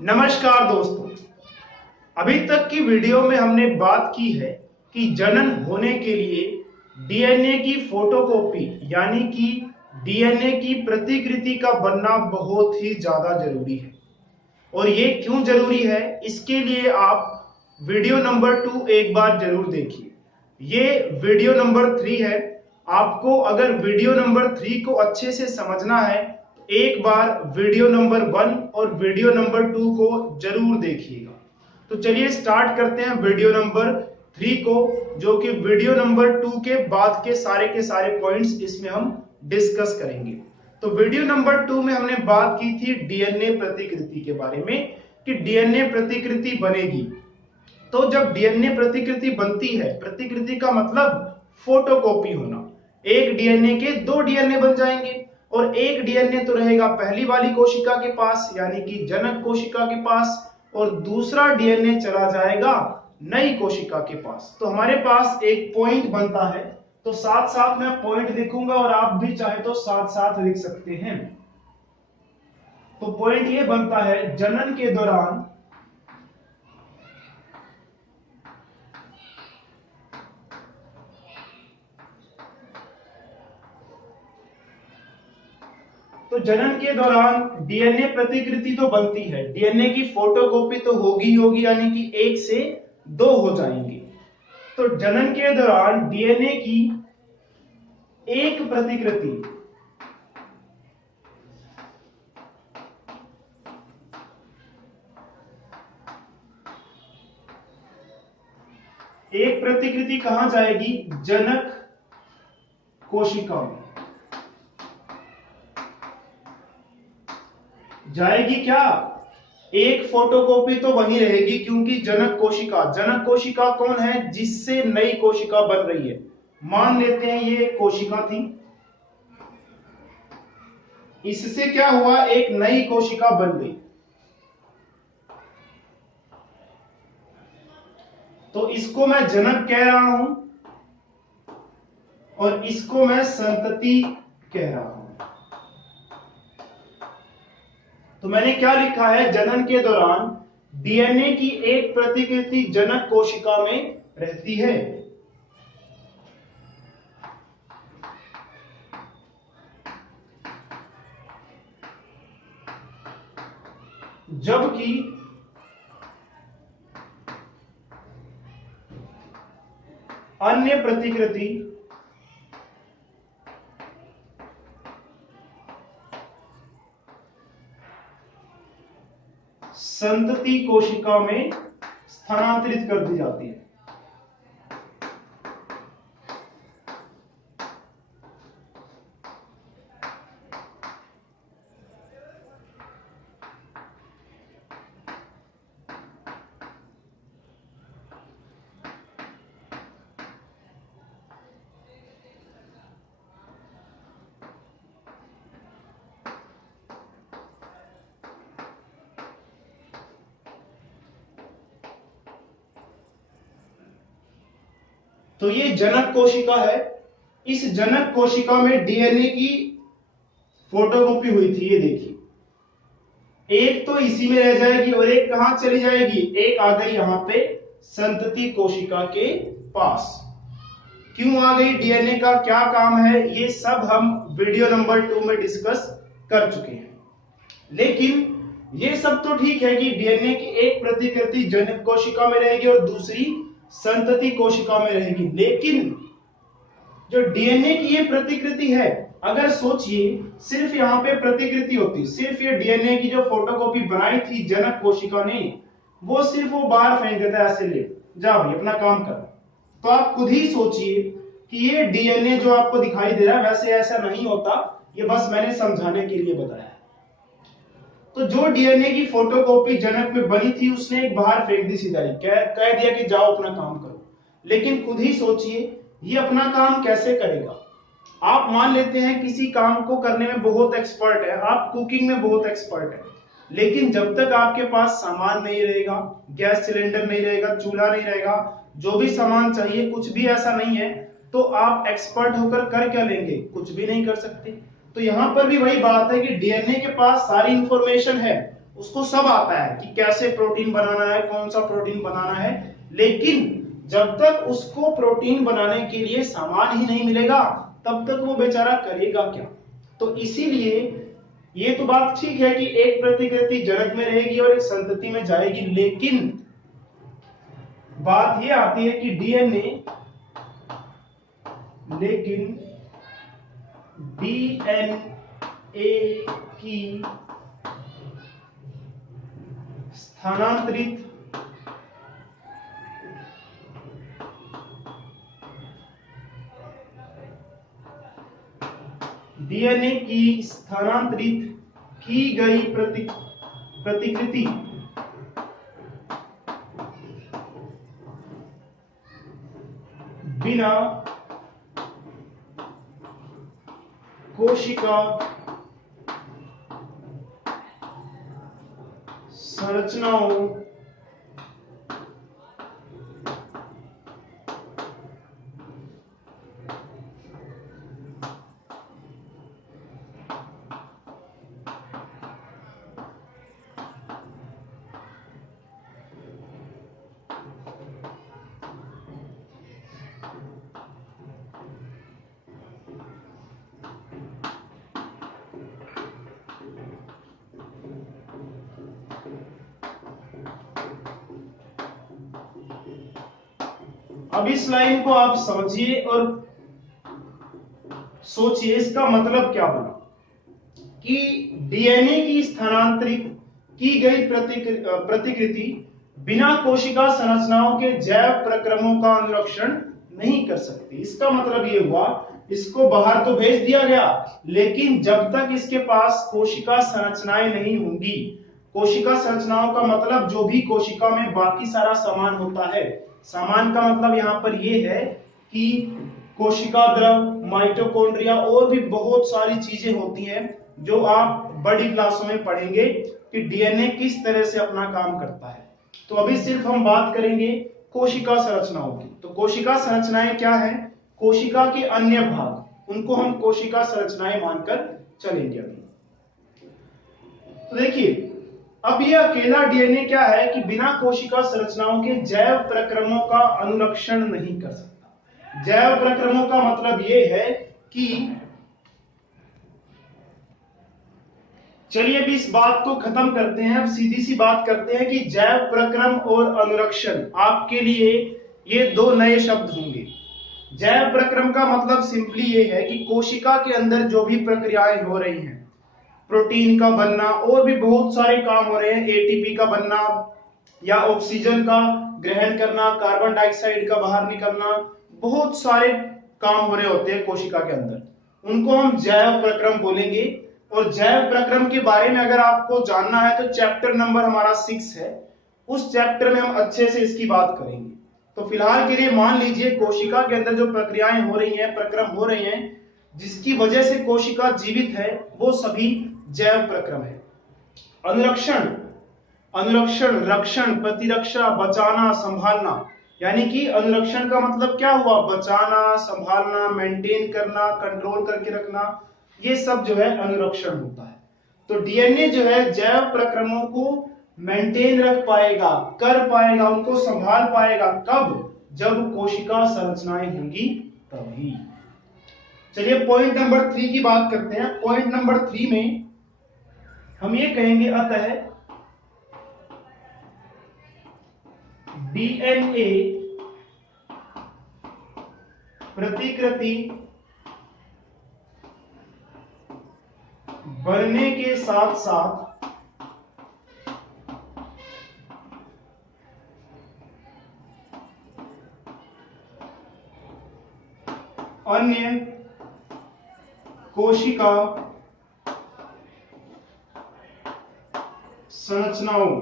नमस्कार दोस्तों। अभी तक की वीडियो में हमने बात की है कि जनन होने के लिए डीएनए की फोटोकॉपी यानी कि डीएनए की प्रतिकृति का बनना बहुत ही ज्यादा जरूरी है। और ये क्यों जरूरी है, इसके लिए आप वीडियो नंबर 2 एक बार जरूर देखिए। ये वीडियो नंबर 3 है। आपको अगर वीडियो नंबर 3 को अच्छे से समझना है तो एक बार वीडियो नंबर 1 और वीडियो नंबर 2 को जरूर देखिएगा। तो चलिए स्टार्ट करते हैं वीडियो नंबर 3 को, जो कि वीडियो नंबर 2 के बाद के सारे पॉइंट्स इसमें हम डिस्कस करेंगे। तो वीडियो नंबर 2 में हमने बात की थी डीएनए प्रतिकृति के बारे में कि डीएनए प्रतिकृति बनेगी। तो जब डीएनए प्रतिकृति बनती है, प्रतिकृति का मतलब फोटोकॉपी होना, एक डीएनए के 2 डीएनए बन जाएंगे और एक डीएनए तो रहेगा पहली वाली कोशिका के पास यानी कि जनक कोशिका के पास, और दूसरा डीएनए चला जाएगा नई कोशिका के पास। तो हमारे पास एक पॉइंट बनता है। तो साथ साथ मैं पॉइंट लिखूंगा और आप भी चाहे तो साथ साथ लिख सकते हैं। तो पॉइंट ये बनता है, जनन के दौरान तो जनन के दौरान डीएनए प्रतिकृति तो बनती है, डीएनए की फोटोकॉपी तो होगी होगी यानी कि 1 से 2 हो जाएंगे। तो जनन के दौरान डीएनए की एक प्रतिकृति कहां जाएगी? जनक कोशिका में जाएगी। क्या एक फोटोकॉपी तो वही रहेगी, क्योंकि जनक कोशिका कौन है? जिससे नई कोशिका बन रही है। मान लेते हैं ये एक कोशिका थी, इससे क्या हुआ? एक नई कोशिका बन गई। तो इसको मैं जनक कह रहा हूं और इसको मैं संतति कह रहा हूं। तो मैंने क्या लिखा है? जनन के दौरान डीएनए की एक प्रतिकृति जनक कोशिका में रहती है, जबकि अन्य प्रतिकृति संतति कोशिका में स्थानांतरित कर दी जाती है। तो ये जनक कोशिका है। इस जनक कोशिका में डीएनए की फोटोकॉपी हुई थी, ये देखिए। एक तो इसी में रह जाएगी और एक कहां चली जाएगी? एक आ गई यहां पे संतति कोशिका के पास। क्यों आ गई? डीएनए का क्या काम है, ये सब हम वीडियो नंबर 2 में डिस्कस कर चुके हैं। लेकिन ये सब तो ठीक है कि डीएनए की एक प्रतिकृति जनक कोशिका में रहेगी और दूसरी संतति कोशिका में रहेगी। लेकिन जो डीएनए की ये प्रतिकृति है, अगर सोचिए सिर्फ यहाँ पे प्रतिकृति होती, सिर्फ ये डीएनए की जो फोटोकॉपी बनाई थी जनक कोशिका ने, वो सिर्फ वो बाहर फेंक देता है, ऐसे ले जा भाई अपना काम कर। तो आप खुद ही सोचिए कि ये डीएनए जो आपको दिखाई दे रहा है, वैसे ऐसा नहीं होता, ये बस मैंने समझाने के लिए बताया। तो जो डीएनए की फोटोकॉपी जनक में बनी थी, उसने एक बाहर फेंक दी, सीधा कह दिया कि जाओ अपना काम करो। लेकिन खुद ही सोचिए ये अपना काम कैसे करेगा? आप मान लेते हैं किसी काम को करने में बहुत एक्सपर्ट है, आप कुकिंग में बहुत एक्सपर्ट है, लेकिन जब तक आपके पास सामान नहीं रहेगा, गैस सिलेंडर नहीं रहेगा, चूल्हा नहीं रहेगा, जो भी सामान चाहिए कुछ भी ऐसा नहीं है, तो आप एक्सपर्ट होकर कर क्या लेंगे? कुछ भी नहीं कर सकते। तो यहां पर भी वही बात है कि डीएनए के पास सारी इंफॉर्मेशन है, उसको सब आता है कि कैसे प्रोटीन बनाना है, कौन सा प्रोटीन बनाना है, लेकिन जब तक उसको प्रोटीन बनाने के लिए सामान ही नहीं मिलेगा तब तक वो बेचारा करेगा क्या। तो इसीलिए ये तो बात ठीक है कि एक प्रतिकृति जनक में रहेगी और एक संतति में जाएगी, लेकिन बात ये आती है कि डीएनए की स्थानांतरित की गई प्रतिकृति बिना कोशिका संरचनाओं अब इस लाइन को आप समझिए और सोचिए इसका मतलब क्या बना कि डीएनए की स्थानांतरित की गई प्रतिकृति बिना कोशिका संरचनाओं के जैव प्रक्रमों का अनुरक्षण नहीं कर सकती। इसका मतलब ये हुआ इसको बाहर तो भेज दिया गया, लेकिन जब तक इसके पास कोशिका संरचनाएं नहीं होंगी, कोशिका संरचनाओं का मतलब जो भी कोशिका में बाकी सारा सामान होता है, सामान का मतलब यहाँ पर यह है कि कोशिका द्रव, माइटोकॉन्ड्रिया और भी बहुत सारी चीजें होती हैं जो आप बड़ी क्लासों में पढ़ेंगे कि डीएनए किस तरह से अपना काम करता है। तो अभी सिर्फ हम बात करेंगे कोशिका संरचनाओं की। तो कोशिका संरचनाएं क्या है? कोशिका के अन्य भाग, उनको हम कोशिका संरचनाएं मानकर चलेंगे अभी। तो देखिए अब ये अकेला डीएनए क्या है कि बिना कोशिका संरचनाओं के जैव प्रक्रमों का अनुरक्षण नहीं कर सकता। जैव प्रक्रमों का मतलब ये है कि चलिए अभी इस बात को खत्म करते हैं, अब सीधी सी बात करते हैं कि जैव प्रक्रम और अनुरक्षण आपके लिए ये दो नए शब्द होंगे। जैव प्रक्रम का मतलब सिंपली ये है कि कोशिका के अंदर जो भी प्रक्रियाएं हो रही हैं, प्रोटीन का बनना और भी बहुत सारे काम हो रहे हैं, एटीपी का बनना या ऑक्सीजन का ग्रहण करना, कार्बन डाइऑक्साइड का बाहर निकलना, बहुत सारे काम हो रहे होते हैं कोशिका के अंदर, उनको हम जैव प्रक्रम बोलेंगे। और जैव प्रक्रम के बारे में अगर आपको जानना है तो चैप्टर नंबर हमारा 6 है, उस चैप्टर में हम अच्छे से इसकी बात करेंगे। तो फिलहाल के लिए मान लीजिए कोशिका के अंदर जो प्रक्रियाएं हो रही हैं, प्रक्रम हो रहे हैं, जिसकी वजह से कोशिका जीवित है, वो सभी जैव प्रक्रम है। अनुरक्षण, अनुरक्षण, रक्षण, प्रतिरक्षा, बचाना, संभालना, यानी कि अनुरक्षण का मतलब क्या हुआ? बचाना, संभालना, मेंटेन करना, कंट्रोल करके रखना, ये सब जो है अनुरक्षण होता है। तो डीएनए जो है जैव प्रक्रमों को मेंटेन रख पाएगा, कर पाएगा, उनको संभाल पाएगा, कब? जब कोशिका संरचनाएं होंगी तभी। चलिए पॉइंट नंबर 3 की बात करते हैं। पॉइंट नंबर 3 में हम ये कहेंगे अतः डीएनए प्रतिकृति बनने के साथ साथ अन्य कोशिका संरचनाओं,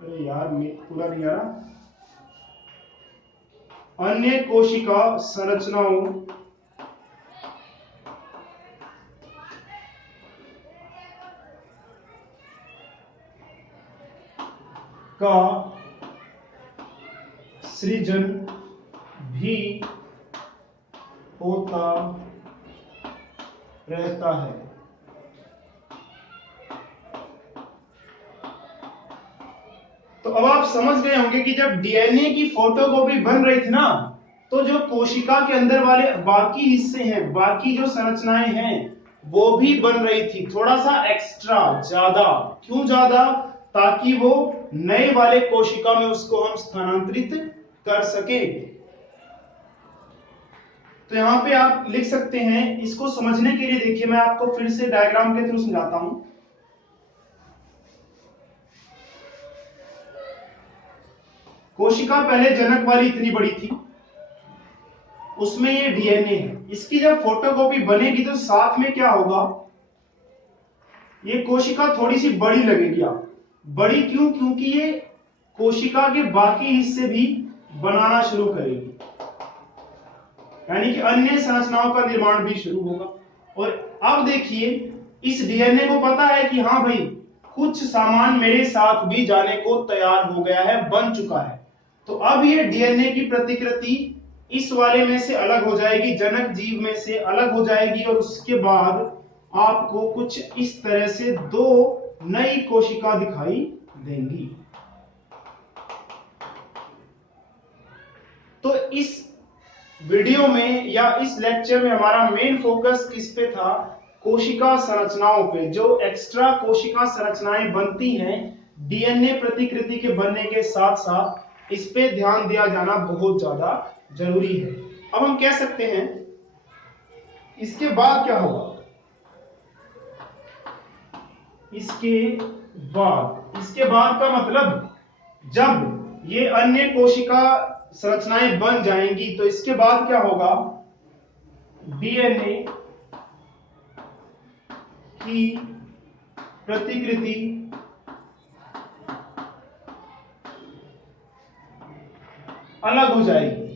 अरे यार पूरा नहीं आ रहा, अन्य कोशिका संरचनाओं का सृजन भी होता रहता है। तो अब आप समझ गए होंगे कि जब डीएनए की फोटोकॉपी बन रही थी ना, तो जो कोशिका के अंदर वाले बाकी हिस्से हैं, बाकी जो संरचनाएं हैं, वो भी बन रही थी, थोड़ा सा एक्स्ट्रा, ज्यादा। क्यों ज्यादा? ताकि वो नए वाले कोशिका में उसको हम स्थानांतरित कर सके। तो यहां पे आप लिख सकते हैं, इसको समझने के लिए देखिए मैं आपको फिर से डायग्राम के थ्रू समझाता हूं। कोशिका पहले जनक वाली इतनी बड़ी थी, उसमें ये डीएनए है। इसकी जब फोटोकॉपी बनेगी तो साथ में क्या होगा, ये कोशिका थोड़ी सी बड़ी लगेगी। आप बड़ी क्यों? क्योंकि ये कोशिका के बाकी हिस्से भी बनाना शुरू करेगी, यानी कि अन्य संरचनाओं का निर्माण भी शुरू होगा। और अब देखिए, इस डीएनए को पता है कि हाँ भाई, कुछ सामान मेरे साथ भी जाने को तैयार हो गया है, बन चुका है। तो अब ये डीएनए की प्रतिकृति इस वाले में से अलग हो जाएगी, जनक जीव में से अलग हो जाएगी, और उसके बाद आपको कुछ इस तरह से दो नई कोशिका दिखाई देंगी। तो इस वीडियो में या इस लेक्चर में हमारा मेन फोकस किस पे था? कोशिका संरचनाओं पे। जो एक्स्ट्रा कोशिका संरचनाएं बनती हैं डीएनए प्रतिकृति के बनने के साथ साथ, इस पे ध्यान दिया जाना बहुत ज्यादा जरूरी है। अब हम कह सकते हैं इसके बाद क्या होगा? इसके बाद का मतलब, जब ये अन्य कोशिका संरचनाएं बन जाएंगी तो इसके बाद क्या होगा? डीएनए की प्रतिकृति अलग हो जाएगी।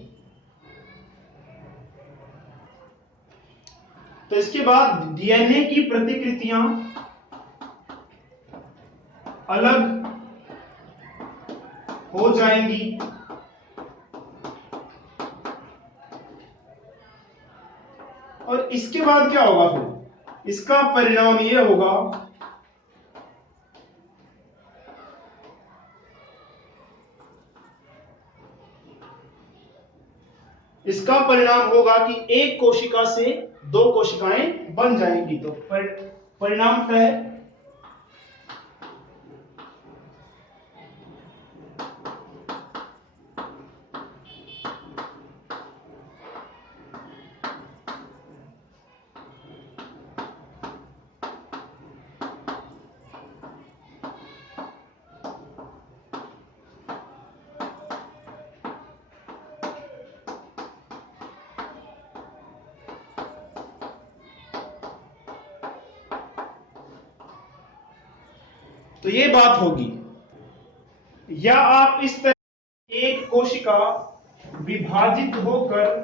तो इसके बाद डीएनए की प्रतिकृतियां अलग हो जाएंगी, और इसके बाद क्या होगा? फिर इसका परिणाम यह होगा, इसका परिणाम होगा कि एक कोशिका से दो कोशिकाएं बन जाएंगी। तो परिणाम क्या है? तो ये बात होगी। या आप इस तरह एक कोशिका विभाजित होकर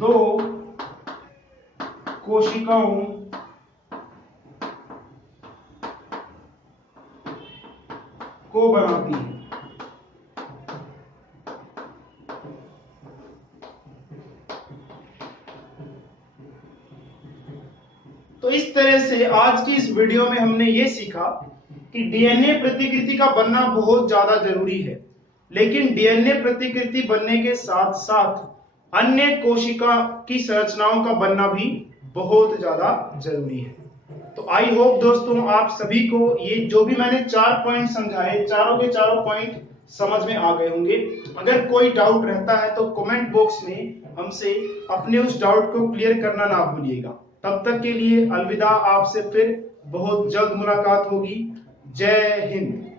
दो कोशिकाओं को बनाती है। तो इस तरह से आज की इस वीडियो में हमने ये सीखा कि डीएनए प्रतिकृति का बनना बहुत ज्यादा जरूरी है, लेकिन डीएनए प्रतिकृति बनने के साथ साथ अन्य कोशिका की संरचनाओं का बनना भी बहुत ज्यादा जरूरी है। तो आई होप दोस्तों आप सभी को ये जो भी मैंने 4 पॉइंट समझाए, चारों के चारों पॉइंट समझ में आ गए होंगे। अगर कोई डाउट रहता है तो कमेंट बॉक्स में हमसे अपने उस डाउट को क्लियर करना ना भूलिएगा। तब तक के लिए अलविदा, आपसे फिर बहुत जल्द मुलाकात होगी। जय हिंद।